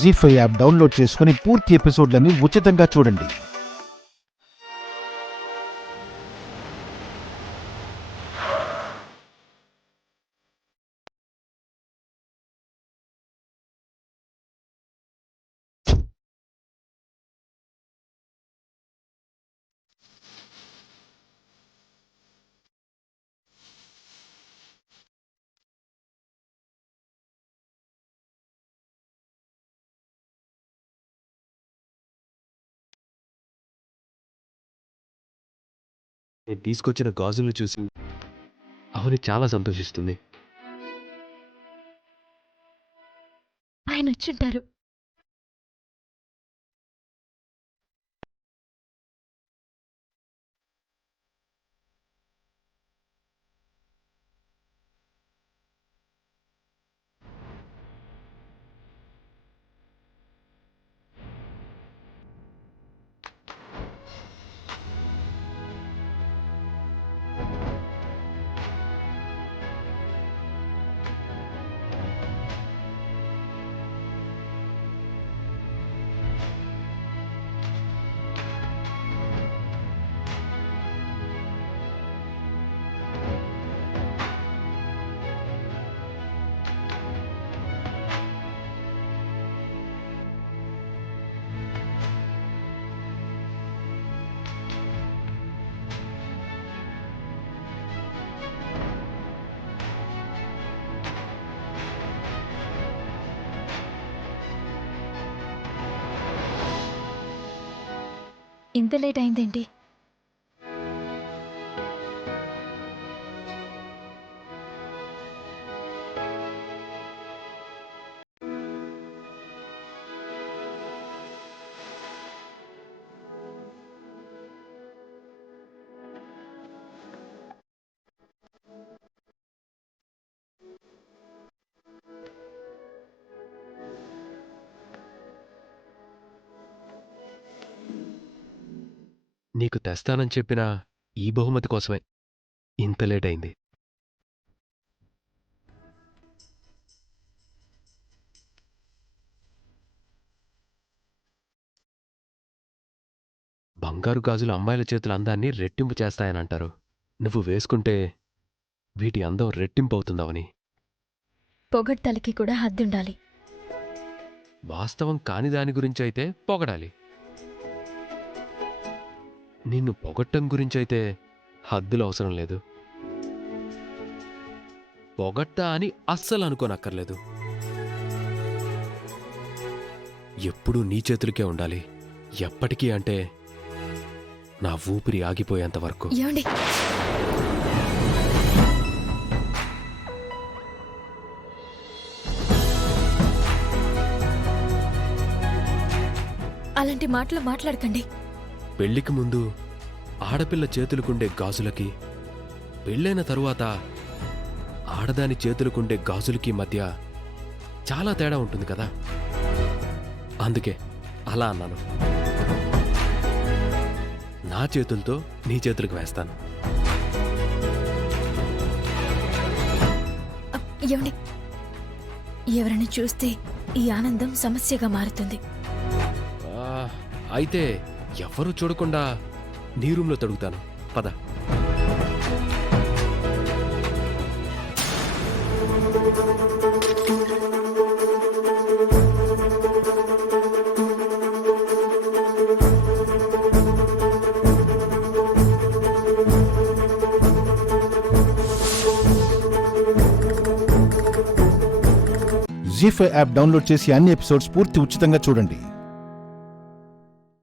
జీ5 app download చేసుకుని పూర్తి ఎపిసోడ్లని ఉచితంగా చూడండి. నేను తీసుకొచ్చిన గాజులు చూసి అవని చాలా సంతోషిస్తుంది. ఆయన వచ్చుంటారు. ఇంత లేట్ అయిందేంటి? నీకు తెస్తానని చెప్పిన ఈ బహుమతి కోసమే ఇంత లేట్ అయింది. బంగారు గాజులు అమ్మాయిల చేతుల అందాన్ని రెట్టింపు చేస్తాయనంటారు. నువ్వు వేసుకుంటే వీటి అందం రెట్టింపు అవుతుందవని. పొగడ్తలకి కూడా హద్దుండాలి. వాస్తవం కాని దాని గురించైతే పొగడాలి. నిన్ను పొగట్టం గురించైతే హద్దులు అవసరం లేదు. పొగట్టా అని అస్సలు అనుకోనక్కర్లేదు. ఎప్పుడూ నీ చేతులకే ఉండాలి. ఎప్పటికీ అంటే నా ఊపిరి ఆగిపోయేంత వరకు. ఏమండి? అలాంటి మాటలు మాట్లాడకండి. పెళ్లికి ముందు ఆడపిల్ల చేతులకుండే గాజులకి, పెళ్ళైన తరువాత ఆడదాని చేతులకుండే గాజులకి మధ్య చాలా తేడా ఉంటుంది కదా. అందుకే అలా అన్నాను. నా చేతులతో నీ చేతులకు వేస్తాను. ఏమండి? ఎవరైనా చూస్తే ఈ ఆనందం సమస్యగా మారుతుంది. అయితే ఎవ్వరూ చూడకుండా నీ రూంలో తడుగుతాను. పద. జీ5 యాప్ డౌన్లోడ్ చేసి అన్ని ఎపిసోడ్స్ పూర్తి ఉచితంగా చూడండి.